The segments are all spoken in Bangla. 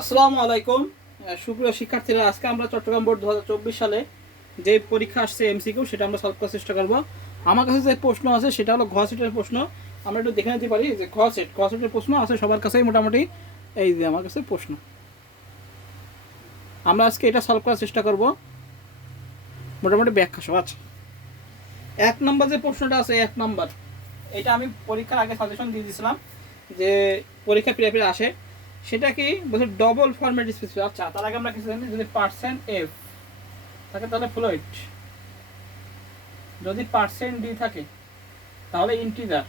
আসসালামু আলাইকুম সুপ্রিয় শিক্ষার্থীরা, আজকে আমরা চট্টগ্রাম বোর্ড 2024 সালে যে পরীক্ষা আসছে এমসিকিউ সেটা আমরা সলভ করার চেষ্টা করব। আমার কাছে যে প্রশ্ন আছে সেটা হলো ঘ সেটের প্রশ্ন। আমরা একটু দেখে নিতে পারি যে ঘ সেটের প্রশ্ন আছে সবার কাছেই মোটামুটি। এই যে আমার কাছে প্রশ্ন, আমরা আজকে এটা সলভ করার চেষ্টা করব মোটামুটি ব্যাখ্যা সহ। আচ্ছা, 1 নম্বর যে প্রশ্নটা আছে, 1 নম্বর, এটা আমি পরীক্ষার আগে সাজেশন দিয়ে দিয়েছিলাম যে পরীক্ষা ফিরে আসে। সেটা কি বলছে? Double format specify. আচ্ছা, তার আগে আমরা কিছু জানি, যদি পার্সেন্ট এফ থাকে তাহলে ফ্লোট, যদি পার্সেন্ট ডি থাকে তাহলে ইন্টিজার,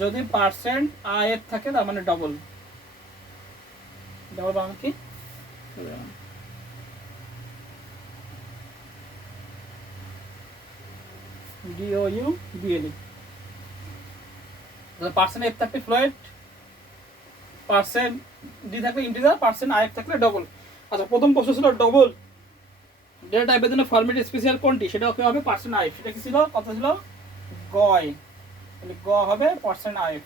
যদি পার্সেন্ট আই এফ থাকে তার মানে ডবল। ডবল বাংলা কি? ডিওইউ বিএলই। পার্সেন্ট এফ থাকলে ফ্লোট, পার্সেন্ট ডি থাকলে ইন্টিজার, পার্সেন্ট আই এফ থাকলে ডবল। আচ্ছা, প্রথম প্রশ্ন ছিল ডবল ডেটা টাইপের জন্য ফরম্যাট স্পেশাল কোনটি? সেটা কি হবে? Percent I F. সেটা কি ছিল? কথা ছিল গয়, তাহলে গ হবে পার্সেন্ট আই এফ।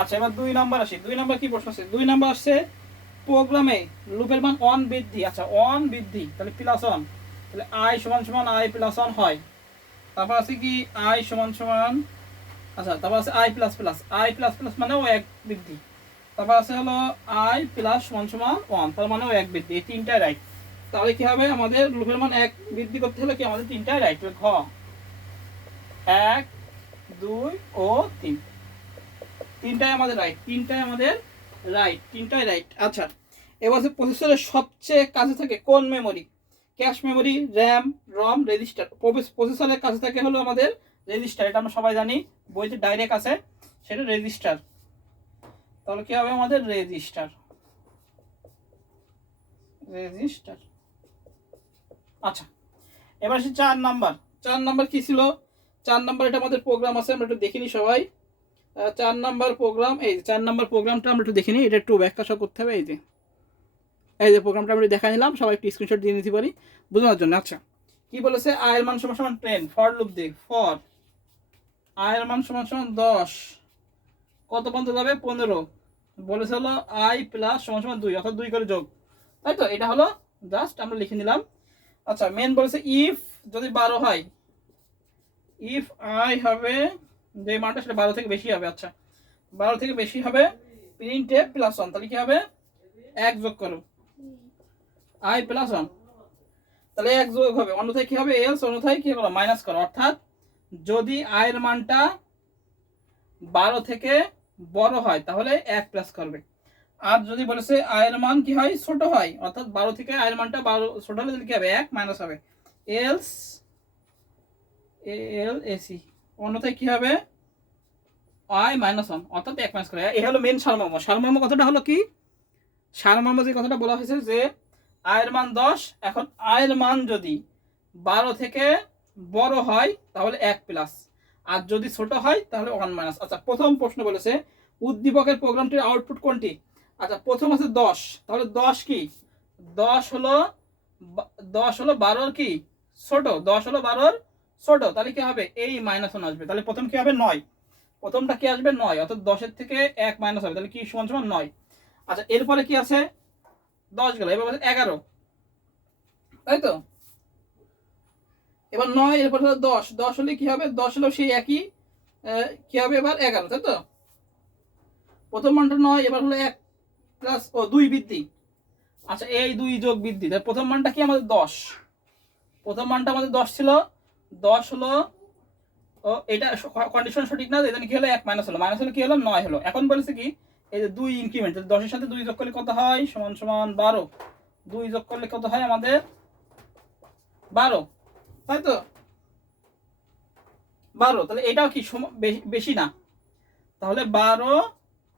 আচ্ছা, এবার 2 নম্বর আসি। 2 নম্বর কি প্রশ্ন আছে? 2 নম্বর আসছে প্রোগ্রামে লুপের মান 1 বৃদ্ধি। আচ্ছা, 1 বৃদ্ধি তাহলে প্লাস 1, তাহলে আই সমান সমান আই প্লাস 1 হয়। তারপর আছে কি আই সমান সমান, আচ্ছা তারপর আছে I plus plus, I plus plus মানেও 1 বৃদ্ধি। তারপর আছে হলো আই প্লাস সমান সমান 1, তার মানেও 1 বৃদ্ধি। এই তিনটাই রাইট। তাহলে কি হবে? আমাদের লুপের মান 1 বৃদ্ধি করতে হলে কি আমাদের তিনটাই রাইট। ঘ 1, 2 ও 3, তিনটাই আমাদের রাইট, তিনটাই আমাদের রাইট, তিনটাই রাইট। আচ্ছা, এবার হচ্ছে প্রসেসরের সবচেয়ে কাছে থাকে কোন মেমোরি? ক্যাশ মেমোরি, র্যাম, রম, রেজিস্টার। প্রসেসরের কাছে থাকে হলো আমাদের রেজিস্টার, এটা আমরা সবাই জানি, বইতে ডাইরেক্ট আছে, সেটা রেজিস্টার। তাহলে কি হবে? আমাদের রেজিস্টার, রেজিস্টার। আচ্ছা, এবার আসি 4 নাম্বার। 4 নাম্বার কি ছিল? 4 নাম্বার এটা আমাদের প্রোগ্রাম আছে, আমরা একটু দেখিনি সবাই। 4 নাম্বার প্রোগ্রাম, এই 4 নাম্বার প্রোগ্রামটা আমরা একটু দেখিনি, এটা একটু ব্যাখ্যা সহ করতে হবে। এই যে প্রোগ্রামটা আমি দেখা নিলাম, সবাই একটু স্ক্রিনশট দিয়ে নিতে পারি বোঝানোর জন্য। আচ্ছা, কি বলেছে? আয়ের মান সমান সমান 10, ফর লুপ দিয়ে ফর আয়ের মান সমান সমান 10 কত পর্যন্ত যাবে? 15। বলেছে হলো আই প্লাস সমান সমান 2, অর্থাৎ 2 করে যোগ, তাই তো? এটা হলো জাস্ট আমরা লিখে নিলাম। আচ্ছা, মেন বলেছে ইফ যদি 12 হয়, ইফ আই হবে যে মানটা সেটা 12 থেকে বেশি হবে। আচ্ছা, 12 থেকে বেশি হবে, প্রিন্ট এ প্লাস 1, তাহলে কি হবে? 1 যোগ করো আই প্লাস 1, তাহলে 1 যোগ হবে, অন্যথায় কি হবে? এলস, অন্যথায় কি করো? মাইনাস করো। অর্থাৎ যদি আয়ের মানটা 12 থেকে বড় হয় তাহলে 1 প্লাস করবে। আর যদি বলেছে আয়ের মান কি হয়? ছোট হয়, অর্থাৎ 12 থেকে আয়ের মানটা 12 ছোট হলে কি হবে? 1 মাইনাস হবে, এলস এল এসি, অন্যথায় কি হবে? আই মাইনাস 1, অর্থাৎ 1 মাইনাস করে। এই হলো মেন সারমর্ম। সারমর্ম কথাটা হলো কি? সারমর্ম যে কথাটা বলা হয়েছে যে আয়ের মান 10, এখন আয়ের মান যদি 12 থেকে বড় হয় তাহলে 1 প্লাস, আর যদি ছোট হয় তাহলে 1 মাইনাস। আচ্ছা, প্রথম প্রশ্ন বলেছে উদ্দীপকের প্রোগ্রামটির আউটপুট কোনটি? আচ্ছা, প্রথম আছে 10, তাহলে 10 কি? 10 হলো 12 কি ছোট, 10 হলো 12 ছোট, তাহলে কি হবে? এই মাইনাস 1 আসবে, তাহলে প্রথম কি হবে? 9। প্রথমটা কি আসবে? 9, অর্থাৎ 10-এর থেকে 1 মাইনাস হবে, তাহলে কি সমান সমান 9। আচ্ছা, এরপরে কি আছে? 10 গেল, এবার 11, তাই তো? এবার 9, এরপর হলো 10, 10 হলে কি হবে? 10 হলো সেই একই, কি হবে এবার? 11, তাই তো? প্রথম মানটা 9, এবার হলো 1 প্লাস 2 বৃদ্ধি। আচ্ছা, এই 2 যোগ বৃদ্ধি, তাহলে প্রথম মানটা কি আমাদের? 10। প্রথম মানটা আমাদের 10 ছিল, 10 হলো, ও এটা কন্ডিশন সঠিক না, এখানে কি হলো? 1 মাইনাস হলো, মাইনাস হলো কি হলো? 9 হলো। এখন বলেছে কি এই যে 2 ইনক্রিমেন্ট, 10 এর সাথে 2 যোগ করলে কত হয়? সমান সমান 12। 2 যোগ করলে কত হয় আমাদের? 12, তাই তো? 12, তাহলে এটাও কি বেশি না, তাহলে 12,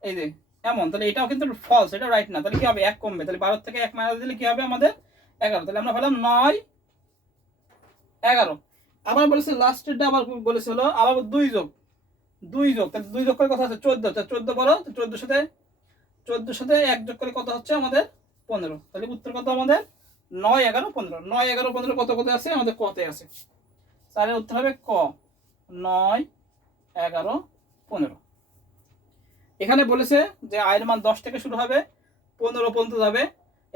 এই যে এমন, তাহলে এটাও কিন্তু ফলস, এটা রাইট না, তাহলে কি হবে? 1 কমবে, তাহলে 12 থেকে 1 মাইনাস দিলে কি হবে আমাদের? 11, তাহলে আমরা পেলাম 9, 11। আবার বলেছে লাস্টেরটা, আবার বলেছে হলো আবার 2 যোগ, 2 যোগ, তাহলে 2 যোগ করে কথা হচ্ছে 14, তাহলে 14 বড়, 14 সাথে 1 যোগ করে কত হচ্ছে আমাদের? 15। তাহলে উত্তর কত আমাদের? 9, 11, 15। 9, 11, 15 কত কত আছে আমাদের? কতে আছে। তাহলে উত্তর হবে ক, 9, 11, 15। এখানে বলেছে যে আয়ের মান 10 থেকে শুরু হবে, 15 পর্যন্ত যাবে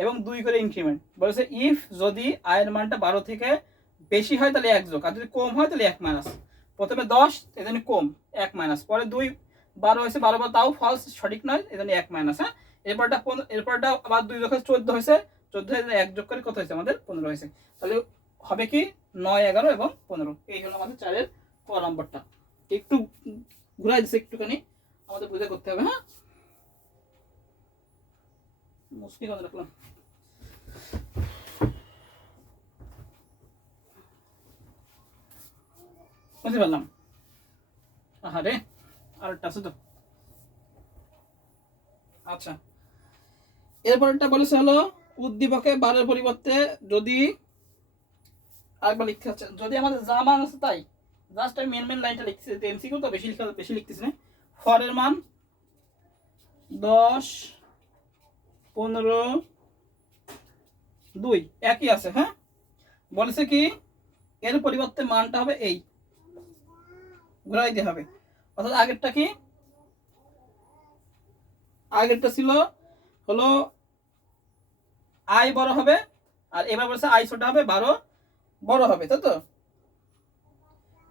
এবং 2 করে ইনক্রিমেন্ট। বলেছে ইফ যদি আয়ের মানটা 12 থেকে বেশি হয় তাহলে 1 যোগ, আর যদি কম হয় তাহলে 1 মাইনাস। প্রথমে 10 এজন্য কম 1 মাইনাস, পরে 2 12 হয়েছে 12 বার তাও ফলস সঠিক নয় এজন্য 1 মাইনাস। হ্যাঁ, এরপরটা আবার 2 যোগ 14 হয়েছে, 14 এজন্য 1 যোগ করে কত হয়েছে আমাদের 15 হয়েছে। তাহলে হবে কি 9 11 এবং 15। এই হলো আমাদের 4-এর ক নম্বরটা। একটু ঘুরাই দিচ্ছে একটুখানি, আমাদের বুঝে করতে হবে। হ্যাঁ, মুশকিল করে রাখলাম। বুঝতে পারলাম। আরে আরেকটা আছে তো। আচ্ছা, এরপরটা বলেছে হলো উদ্দীপকে 12 পরিবর্তে যদি আরেকবার লিখতে হচ্ছে, যদি আমাদের যা মান আছে তাই, জাস্ট আমি মেন লাইনটা লিখতেছি, এমসিকিউ তো বেশি লিখতেছি না। ফরের মান 10 15 2 একই আছে। হ্যাঁ, বলেছে কি এর পরিবর্তে মানটা হবে এই, ঘুরাই দিতে হবে। অর্থাৎ আগেরটা কি, আগেরটা ছিল হলো আই বড় হবে, আর এবার বলছে আই ছোট হবে, 12 বড় হবে, তাই তো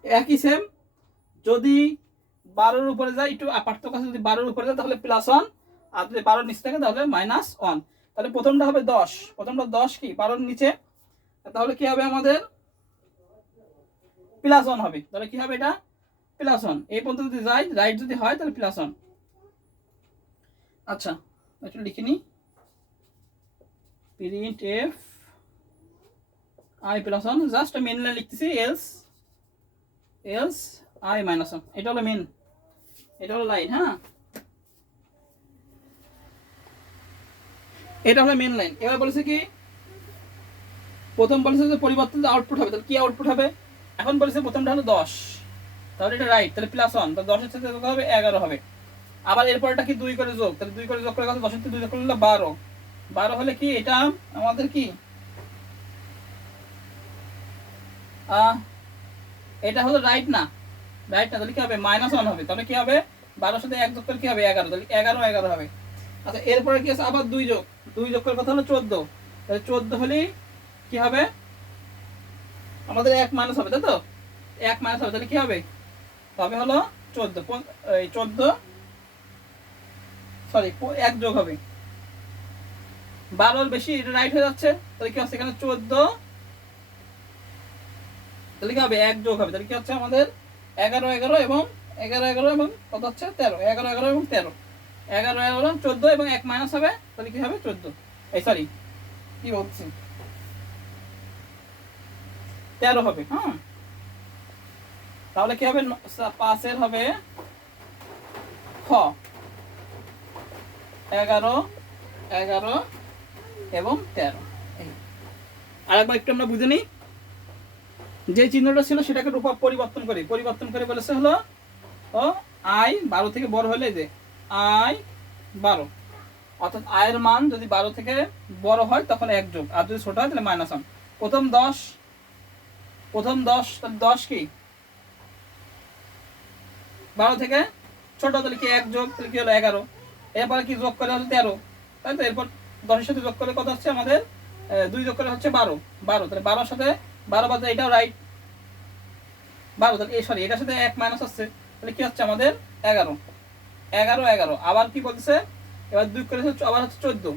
একই সেম। যদি 12-র উপরে যায়, একটু পার্থক্য আছে, যদি 12-র উপরে যায় তাহলে +1, আর যদি 12-র নিচে থাকে তাহলে -1। তাহলে প্রথমটা হবে 10, প্রথমটা 10 কি 12-র নিচে, তাহলে কি হবে আমাদের +1 হবে। তাহলে কি হবে এটা +1, এই পর্যন্ত যদি যায় রাইট যদি হয় তাহলে +1। আচ্ছা, একটু লিখে নিই, print F I +1, just main line লিখতেছি, এলস আই -1। এটা হলো মেন, এটা হলো লাইন। হ্যাঁ, এটা হলো মেন লাইন। এবার বলেছে কি প্রথম বলেছে যে পরিবর্তন আউটপুট হবে, তাহলে কি আউটপুট হবে, এখন বলেছে প্রথমটা হলো 10, তাহলে এটা রাইট, তাহলে +1, তাহলে 10-এর সাথে কত হবে 11 হবে। আবার এরপরটা কি 2 করে যোগ, তাহলে 2 করে যোগ করে কত, 10-এর সাথে 2 যোগ করলে 12, 12 হলে কি এটা আমাদের কি এটা হলো রাইট না, রাইট না, তাহলে কি হবে -1 হবে। তাহলে কি হবে 12-এর সাথে 1 যোগ করে কি হবে 11, তাহলে 11 11 হবে। আচ্ছা, এরপরে কি আছে আবার 2 যোগ, 2 যোগ করে কথা হলো 14, তাহলে 14 হলেই কি হবে আমাদের 1 মাইনাস হবে, তাই তো 1 মাইনাস হবে, তাহলে কি হবে তবে হলো 14, এই 14 সরি 1 যোগ হবে, 12-এর বেশি, এটা রাইট হয়ে যাচ্ছে। তাহলে কি হচ্ছে এখানে 14, তাহলে কি হবে 1 যোগ হবে, তাহলে কি হচ্ছে আমাদের 11 11 এবং 11 11 এবং কত হচ্ছে 13, 11 11 এবং 13, 11 11 14 এবং 1 মাইনাস হবে, তাহলে কি হবে 14, এই সরি কি বলছি 13 হবে। হ্যাঁ, তাহলে কি হবে 5-এর হবে খ 11 11 এবং 13। আরেকবার একটু আমরা বুঝে নিই, যে চিহ্নটা ছিল সেটাকে রূপ পরিবর্তন করে বলেছে হলো ও আই 12 থেকে বড় হলে যে আই 12, অর্থাৎ আয়ের মান যদি 12 থেকে বড় হয় তখন 1 যোগ, আর যদি ছোট হয় তাহলে -1। প্রথম 10 তাহলে 10 কি 12 থেকে ছোট, তাহলে কি 1 যোগ, তাহলে কি হলো 11। এরপরে কি যোগ করে হলো 13, তাই তো। এরপর 10-এর সাথে যোগ করে কত হচ্ছে আমাদের 2 যোগ করে হচ্ছে 12, তাহলে 12-এর সাথে 12 বাদে এটাও রাইট 12, তাহলে সরি এটার সাথে 1 মাইনাস হচ্ছে, তাহলে কি হচ্ছে আমাদের 11 11 11। আবার কি বলতেছে এবার 2 করে আবার হচ্ছে 14,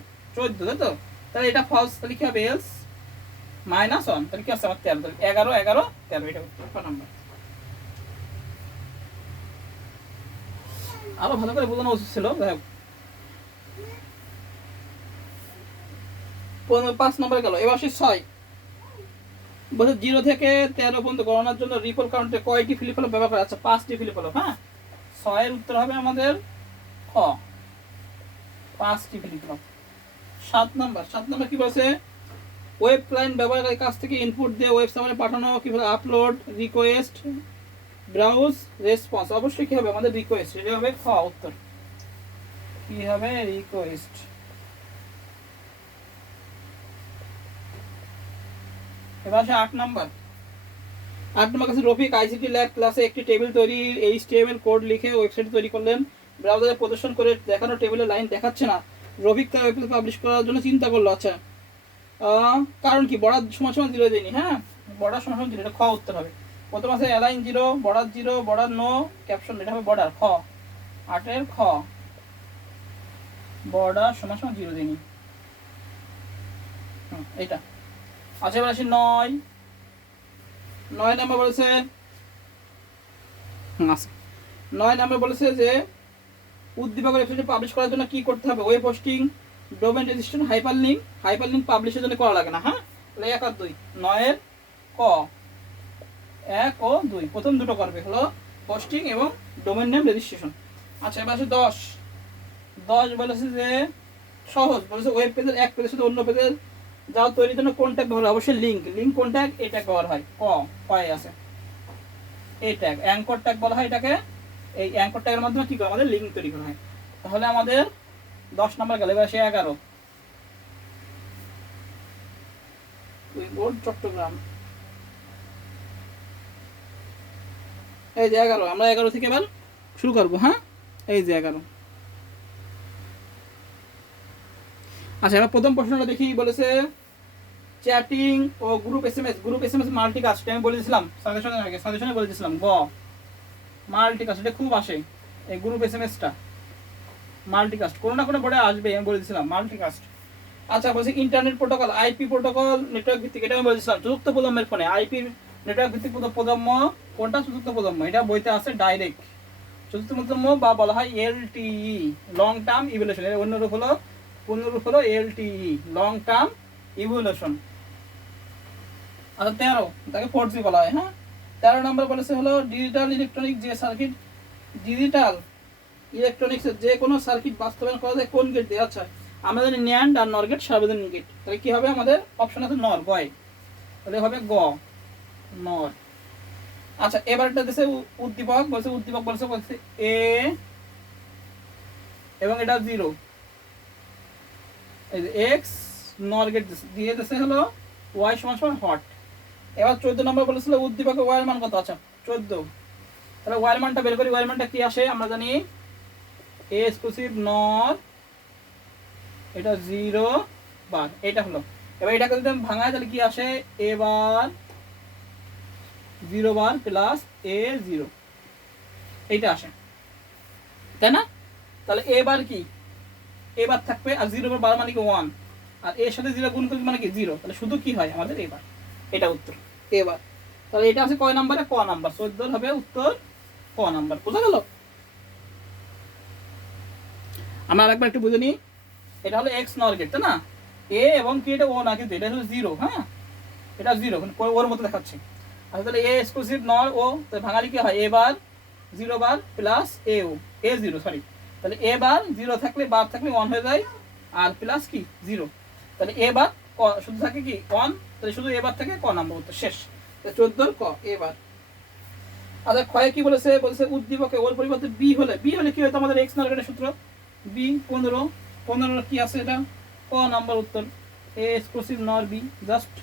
তাই তো। তাহলে এটা ফলস, তাহলে কি হবে এলস -1, তাহলে কি হচ্ছে আমার 13, তাহলে 11 11 13, এটা হচ্ছে নাম্বার। আরো ভালো করে বোঝানো উচিত ছিল। 5 নম্বরে গেল, এবার আসি 6। বলছে 0 থেকে 13 পর্যন্ত গণনার জন্য রিপল কাউন্টে কয়টি ফ্লিপ ফ্লপ ব্যবহার করা আছে, 5টি ফ্লিপ ফ্লপ। হ্যাঁ, 6-এর উত্তর হবে আমাদের খ 5টি ফ্লিপ ফ্লপ। 7 নম্বর কি বলছে, ওয়েব ক্লায়েন্ট ব্যবহারকারীর কাছ থেকে ইনপুট দিয়ে ওয়েব সার্ভারে পাঠানো, কিভাবে আপলোড, রিকোয়েস্ট, ব্রাউজ, রেসপন্স। অবশ্যই কি হবে আমাদের রিকোয়েস্ট, এটা হবে খ উত্তর, কি হবে রিকোয়েস্ট। এবার আসে 8 নম্বর কাছে রফিক আইসিটি ল্যাব ক্লাসে একটি টেবিল তৈরি HTML কোড লিখে ওয়েবসাইট তৈরি করলেন। ব্রাউজারে প্রদর্শন করে দেখানো টেবিলের লাইন দেখাচ্ছে না, রফিক তার ওয়েবসাইটে পাবলিশ করার জন্য চিন্তা করলো। আচ্ছা কারণ কি, বর্ডার সমান সমান 0 দেয়নি। হ্যাঁ, বর্ডার সমান সমান 0, এটা খ উত্তর হবে। প্রথম আছে align 0, border 0, border no, caption, এটা হবে বর্ডার খ। 8 খ, বর্ডার সমান সমান 0 দেয়নি, এইটা। আচ্ছা এবার আসি 9 নাম্বার বলেছে, আচ্ছা 9 নাম্বার বলেছে যে উদ্দীপকের ওয়েবসাইটে পাবলিশ করার জন্য কি করতে হবে? Web hosting, domain registration, hyperlink পাবলিশের জন্য করা লাগে না। হ্যাঁ, তাহলে 1 আর 2, 9 এর ক, 1 ও 2, প্রথম দুটো করবে হলো হোস্টিং এবং ডোমেইন নেম রেজিস্ট্রেশন। আচ্ছা এবার আসে 10 বলেছে যে সহজ, বলেছে ওয়েব পেজের এক পেজের সাথে অন্য পেজের যাও তৈরির জন্য কোন ট্যাগ ব্যবহার হয়? অবশ্যই লিঙ্ক কোন ট্যাগ? এই ট্যাগ ব্যবহার হয়। কয় আছে এই ট্যাগ, অ্যাঙ্কর ট্যাগ বলা হয় এটাকে। এই অ্যাঙ্কর ট্যাগের মাধ্যমে কি করে আমাদের লিঙ্ক তৈরি করা হয়। তাহলে আমাদের 10 নাম্বার গেল। এবার সে 11, বোর্ড চট্টগ্রাম। এই যে 11, আমরা 11 থেকে এবার শুরু করবো। হ্যাঁ, এই যে 11। আচ্ছা এবার প্রথম প্রশ্নটা দেখি, বলেছে চ্যাটিং ও গ্রুপ এসএমএস মাল্টিকাস্ট। আমি বলেছিলাম সাজেশনে বলেছিলাম মাল্টিকাস্ট, এটা খুব আসে এই গ্রুপ এসএমএসটা। মাল্টিকাস্ট কোনো না কোনো বোর্ডে আসবে, আমি বলেছিলাম মাল্টিকাস্ট। আচ্ছা বলছি internet protocol, IP protocol network ভিত্তিক, এটা আমি বলেছিলাম চতুর্থ প্রজন্মের ফোনে আইপি নেটওয়ার্ক ভিত্তিক প্রজন্ম কোনটা? চতুর্থ প্রজন্ম, এটা বইতে আছে ডাইরেক্ট। চতুর্থ প্রজন্ম বা বলা হয় এলটিই, লং টার্ম ইভলিউশন। এর অন্যরূপ হলো এলটিই, লং টার্ম ইভলিউশন। আচ্ছা 13, তাকে 4G বলা হয়। হ্যাঁ, 13 নম্বর বলেছে হলো ডিজিটাল ইলেকট্রনিক্সের যে কোনো সার্কিট বাস্তবায়ন করা যায় কোন গেট দিয়ে? আচ্ছা আমরা জানি ন্যান্ড আর নর গেট সার্বজনীন গেট, তাহলে কি হবে? আমাদের অপশন আছে নর, গয়, তাহলে হবে গ, নর। আচ্ছা এবার এটা দিয়েছে উদ্দীপক, বলছে এ এবং এটা 0, এই যে এক্স নর গেট দিয়ে দিয়েছে হলো ওয়াই সমান সমান হট। এবার 14 নম্বর বলেছিল উদ্দীপকে ওয়াইয়ের মান কত? আচ্ছা 14, তাহলে ওয়াইয়ের মানটা বের করি। ওয়াইয়ের মানটা কি আসে? আমরা জানি এ এক্সক্লুসিভ নর, এটা 0 বার, এটা হলো। এবার এটাকে যদি আমি ভাঙাই তাহলে কি আসে? এ বার 0 বার প্লাস এ 0, এইটা আসে, তাই না? তাহলে এ বার কি? এ বার থাকবে, আর 0 বার মানে কি 1, আর এর সাথে 0 গুণ করবে মানে কি 0, তাহলে শুধু কি হয় আমাদের এ বার, এটা উত্তর এ বার। তাহলে এটা আছে কয় নাম্বারে? ক নাম্বার। 14 হবে উত্তর ক নাম্বার। বোঝা গেল? আমরা আরেকবার একটু বুঝে নিই। এটা হলো এক্স নর গেট, তাই না? এ এবং কি এটা ও না, কিন্তু এটা হলো 0। হ্যাঁ, এটা 0 ওর মতো দেখাচ্ছে। আচ্ছা তাহলে এ এক্সক্লুসিভ নর ও, তাহলে ভাঙালি কি হয়? এ বার 0 বার প্লাস এ ও, এ 0 সরি, তাহলে এ বার 0 থাকলে বার থাকলে 1 হয়ে যায়, আর প্লাস কি 0, তাহলে এ বার শুধু থাকে কি 1, তাহলে শুধু এ বার থাকে ক নাম্বার উত্তর শেষ। 14 ক এ বার। আচ্ছা ক্ষয়ে কি বলেছে? বলেছে উদ্দীপকে ওর পরিবর্তে বি হলে কি হতো? আমাদের এক্স নর গেটের সূত্র বি 15 কি আছে? এটা ক নাম্বার উত্তর, A exclusive nor B, just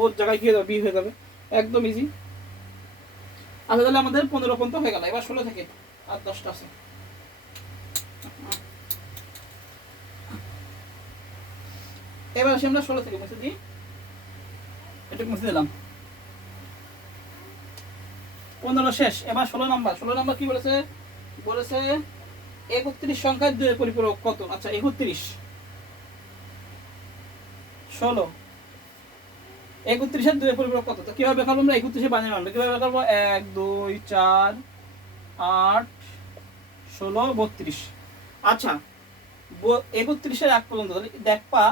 ওর জায়গায় কি হয়ে যাবে? বি হয়ে যাবে, একদম ইজি। আচ্ছা তাহলে আমাদের 15 পর্যন্ত হয়ে গেল। এবার 16 থেকে আর 10টা আছে। এবার আসি আমরা 16 থেকে মুছে দিই, এটা মুছে দিলাম। 15 শেষ। এবার 16 নাম্বার কি বলেছে? বলেছে 31 সংখ্যার পরিপূরক কত? আচ্ছা 31, 16, 31 এর পরিপূরক কত? তো কিভাবে দেখাবো আমরা? 31 এর বানিয়ে আনবো কিভাবে দেখাবো? 1 2 4 8 16 32। আচ্ছা 31 এর 1 পর্যন্ত দেখবা,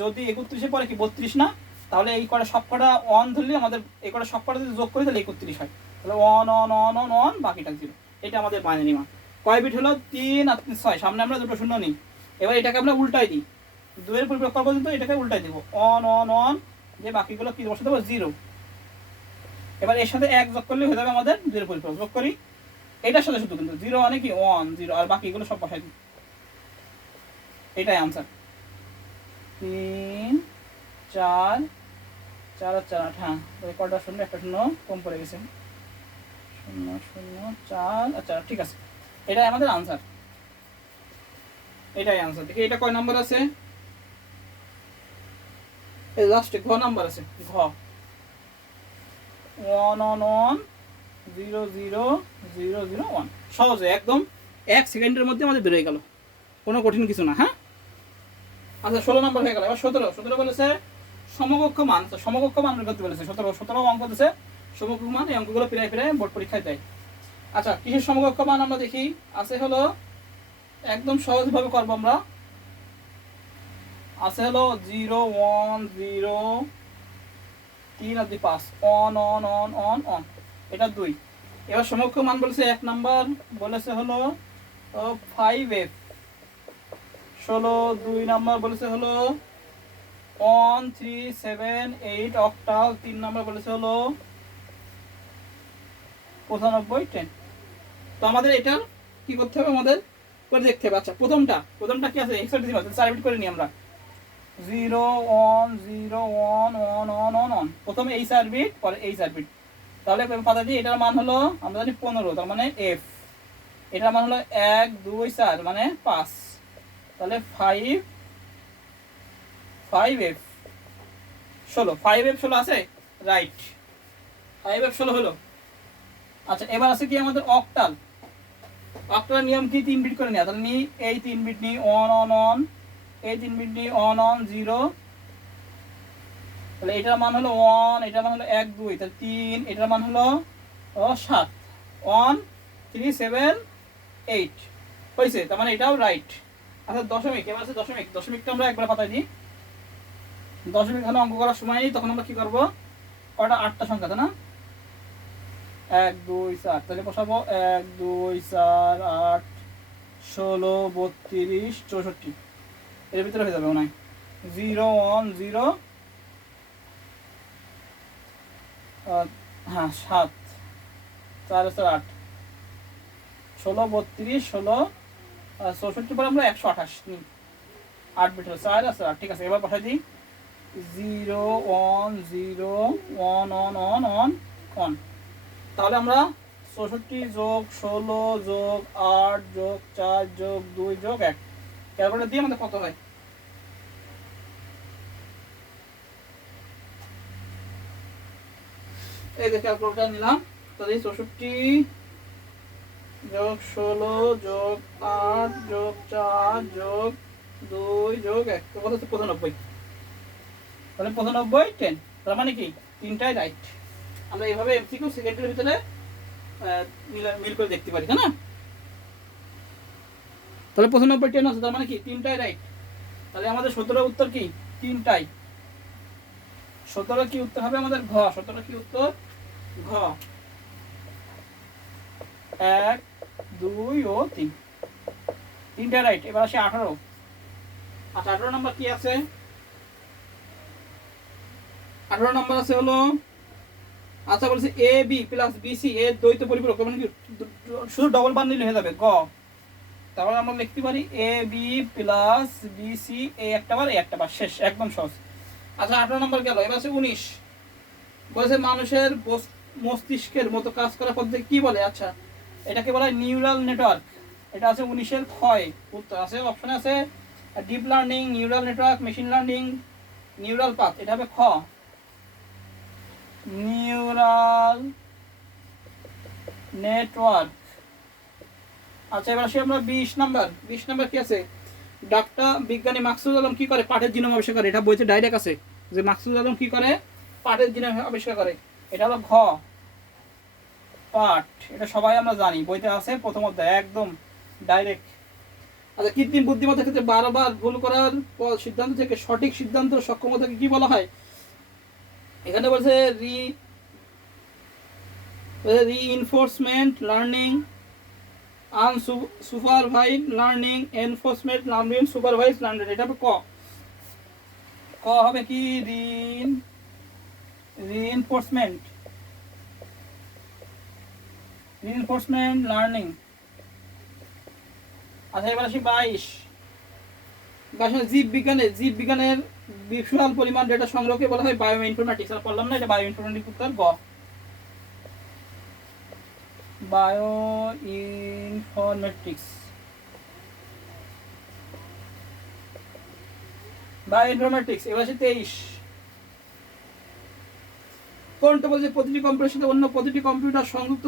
যদি 31 এর পরে কি 32 না, তাহলে এই কটা সব কটা 1 ধরলে আমাদের এই কটা সব কটা যদি যোগ করি তাহলে 31 হয়। তাহলে 1 1 1 1 1 বাকিটা 0, এটা আমাদের বাইনারি মান। কয় বিট হলো? 3 আর 3 6, সামনে আমরা দুটো শূন্য নিই। এবার এটাকে আমরা উল্টাই দিই, 2 এর পরিপূরক করব কিন্তু এটাকে উল্টাই দিব, 1 1 1, যে বাকিগুলো কি বসে দেবো? 0। এবার এর সাথে 1 যোগ করলে হয়ে যাবে আমাদের 2 এর পরিপূরক। যোগ করি এটার সাথে শুধু, কিন্তু 0 মানে কি 1 0, আর বাকিগুলো সব বসাই দিই, এটাই आंसर। 3 4 4 আর 4 8, হ্যাঁ কয়টা শূন্য? একটা শূন্য কম পড়ে গেছে, 0 0 4 আর 4, ঠিক আছে, এটাই আমাদের आंसर। এটাই आंसर। দেখি এটা কয় নাম্বার আছে, এই লাস্টে ঘ নাম্বার আছে, ঘ 1 1 1 0 0 0 0 1। সহজে একদম 1 সেকেন্ডের মধ্যে আমাদের বের হয়ে গেল, কোনো কঠিন কিছু না। হ্যাঁ আচ্ছা 16 নাম্বার হয়ে গেল। এবার 17 বলেছে সমকক্ষ মান। তো সমকক্ষ মান বের করতে বলেছে। 17 অঙ্ক দিয়েছে সমকক্ষ মান, এই অঙ্কগুলো প্রায় প্রায় বোর্ড পরীক্ষায় দেয়। আচ্ছা কিসের সমকক্ষ মান আমরা দেখি, আছে হলো একদম সহজভাবে করবো আমরা, আছে হলো 0 1 0 3 আর 2 5 on on on on on, এটা 2। এবার সমকক্ষ মান বলেছে 1 নাম্বার বলেছে হলো 5f 16, 2 নাম্বার বলেছে হলো 1 3 7 8 অক্টাল, 3 নাম্বার বলেছে হলো 95 10। তো আমাদের এটার কি করতে হবে, আমাদের করে দেখতে হবে। আচ্ছা প্রথমটা কি আছে, হেক্সাডেসিমাল, 4 বিট করে নিই আমরা। 0 1 0 1 1 1 1 1, প্রথমে এই 4 বিট পরে এই 4 বিট। তাহলে পাতা দিয়ে এটার মান হলো আমরা জানি 15, তার মানে f। এটার মান হলো 1 2 4 মানে 5, তাহলে 5f 16, 5f 16 আছে, রাইট, 5f 16 হলো। আচ্ছা এবার আছে কি আমাদের অক্টাল। অক্টাল নিয়ম কি, 3 বিট করে নেওয়া। তাহলে নি এই 3 বিট নি 1 1 1, এই 3 বিট নি 1 1 0, তাহলে এটার মান হলো 1, এটার মান হলো 1 2, তাহলে 3, এটার মান হলো 7, 1 3 7 8 হয়েছে, তার মানে এটাও রাইট। আচ্ছা দশমিক, এবার আছে দশমিকটা আমরা একবার পাতায় দিই। দশমিক হলে অঙ্ক করার সময় নেই, তখন আমরা কি করবো, কয়টা 8টা সংখ্যা তাই না, 1 2 4, তাহলে বসাবো 1 2 4 8 16 32 64, এর ভিতরে হয়ে যাবে মনে হয় 0 1 0, হ্যাঁ 7 4 8 16 32 16 64 পরে আমরা 128 নিই, 8 বিট হলো 4 আছে 8। ঠিক আছে এবার বসাই দিই 0 1 0 1 1 1 1 1। তাহলে আমরা 64 যোগ 16 যোগ 8 যোগ 4 যোগ 2 যোগ 1 ক্যালকুলেটর দিয়ে আমাদের কত হয়, এই যে ক্যালকুলেটর নিলাম। তাহলে 64 যোগ 16 যোগ 8 যোগ 4 যোগ 2 যোগ 1 কত হচ্ছে 95। তাহলে 95 10, তার মানে কি তিনটাই রাইট। আমরা এইভাবে এমসিকিউ সেকেন্ডের ভিতরে মিল করে দেখতে পারি, তাই না? তাহলে 95 10 আছে, তার মানে কি তিনটাই রাইট। তাহলে আমাদের 17 উত্তর কি, তিনটাই। 17 কি উত্তর হবে আমাদের, ঘ। 17 কি উত্তর, ঘ 1 2 ও 3, তিনটা রাইট। এবার আসে 18। আচ্ছা 18 নম্বর কি আছে, 18 নম্বর আছে হলো, আচ্ছা বলছে এ বি প্লাস বিসি এর দ্বৈত পরিপূরক, মানে কি শুধু ডবল বার নিলে হয়ে যাবে, গ। তাহলে আমরা লিখতে পারি এ বি প্লাস বিসি, এ একটা বার এ একটা বার, শেষ, একদম সহজ। আচ্ছা 18 নম্বর গেল। এবার আছে 19, বলেছে মানুষের মস্তিষ্কের মতো কাজ করা পদ্ধতি কি বলে। আচ্ছা এটাকে বলা হয় নিউরাল নেটওয়ার্ক। এটা আছে 19-এর ক্ষয় উত্তর আছে, অপশনে আছে deep learning, neural network, machine learning, neural path. এটা হবে খ, নিউরাল নেটওয়ার্ক। আচ্ছা এবার আসি আমরা 20 নাম্বার। 20 নাম্বার কি আছে, ডাক্তার বিজ্ঞানী মাকসুদ আলম কি করে, পাঠের জিনোম আবিষ্কার করে। এটা বইতে ডাইরেক্ট আছে যে মাকসুদ আলম কি করে, পাঠের জিনোম আবিষ্কার করে। এটা হলো ঘ, পাঠ। এটা সবাই আমরা জানি, বইতে আছে প্রথম অধ্যায়, একদম ডাইরেক্ট। আচ্ছা কৃত্রিম বুদ্ধিমত্তার ক্ষেত্রে বারবার ভুল করার সিদ্ধান্ত থেকে সঠিক সিদ্ধান্ত সক্ষমতাকে কি বলা হয়। এখানে বলছে reinforcement learning, unsupervised learning, enforcement learning, supervised learning. এটা হবে ক। ক হবে কি, রিইনফোর্সমেন্ট লার্নিং। আচ্ছা এবার আসি 22। জীব বিজ্ঞানের বিশাল পরিমাণ ডেটা সংগ্রহকে বলা হয় বায়ো ইনফরমেটিক্স। আর বললাম না, এটা বায়ো ইনফরমেটিক্স উত্তর গ, বায়ো ইনফরমেটিক্স। বায়োইনফরমেটিক্স এবার আছে 23। কোন টপোলজি প্রতিটি কম্পিউটারের সাথে অন্য প্রতিটি কম্পিউটার সংযুক্ত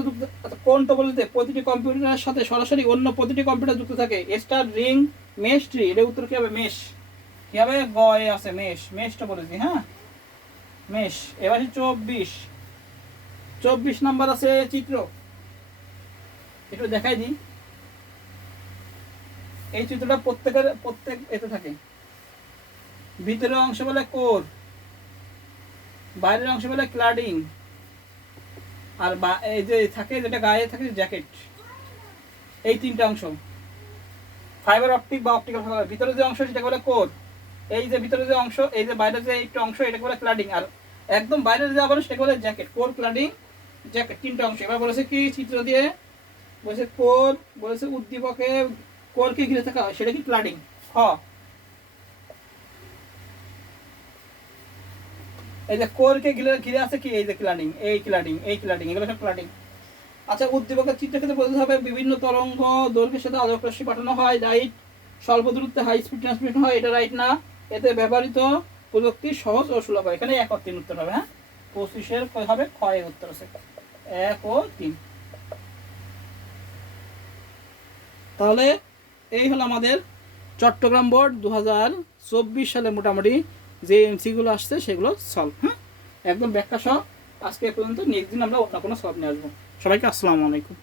কোন টপোলজিতে প্রতিটি কম্পিউটারের সাথে সরাসরি অন্য প্রতিটি কম্পিউটার যুক্ত থাকে? Star, ring, mesh, tree. এর উত্তর কি হবে? মেশ। কি হবে? গ এ আছে মেশ, মেশ টপোলজি। হ্যাঁ, মেশ। এবার 24 নাম্বার আছে চিত্র, একটু দেখাই দিই। এই চিত্রটা প্রত্যেক এতে থাকে। ভিতরের অংশ বলে কোর, বাইরের অংশ বলে ক্লাডিং, আর এই যে থাকে যেটা গায়ে থাকে জ্যাকেট। এই তিনটা অংশ ফাইবার অপটিক বা অপটিক্যাল ফাইবার। ভিতরে যে অংশ সেটা বলে কোর, এই যে ভিতরে যে অংশ, এই যে বাইরের যে একটা অংশ এটাকে বলে ক্লাডিং, আর একদম বাইরের যে আবার সেটাকে বলে জ্যাকেট। কোর, ক্লাডিং, জ্যাকেট, তিনটা অংশ। এবার বলেছে কি চিত্র দিয়ে বলেছে কোর, বলেছে উদ্দীপকে কোরকে ঘিরে থাকা হয়, সেটা কি ক্লাডিং। হ, এই যে কোরকে ঘিরে আছে কি? এই যে ক্লাডিং, এই ক্লাডিং, এই ক্লাডিং, এগুলো সব ক্লাডিং। আচ্ছা, উদ্দীপকের চিত্রের ক্ষেত্রে বলতে হবে বিভিন্ন তরঙ্গ দৈর্ঘ্যের সাথে আলোক রশ্মি পাঠানো হয়, রাইট। স্বল্প দূরত্বে হাই স্পিড ট্রান্সমিশন হয়, এটা রাইট না। এতে ব্যবহৃত প্রযুক্তি সহজ ও সুলভ হয়। এখানে 1 ও 3 উত্তর হবে। হ্যাঁ, 25-এর হবে ক্ষয়ের উত্তর আছে 1 ও 3। তাহলে এই হলো আমাদের চট্টগ্রাম বোর্ড 2024 সালে মোটামুটি যে এমসিগুলো আসছে সেগুলো সলভ। হ্যাঁ, একদম ব্যাখ্যা সহ। আজকে পর্যন্ত, নেক্সট দিন আমরা অন্য কোনো সলভ নিয়ে আসবো। সবাইকে আসসালামু আলাইকুম।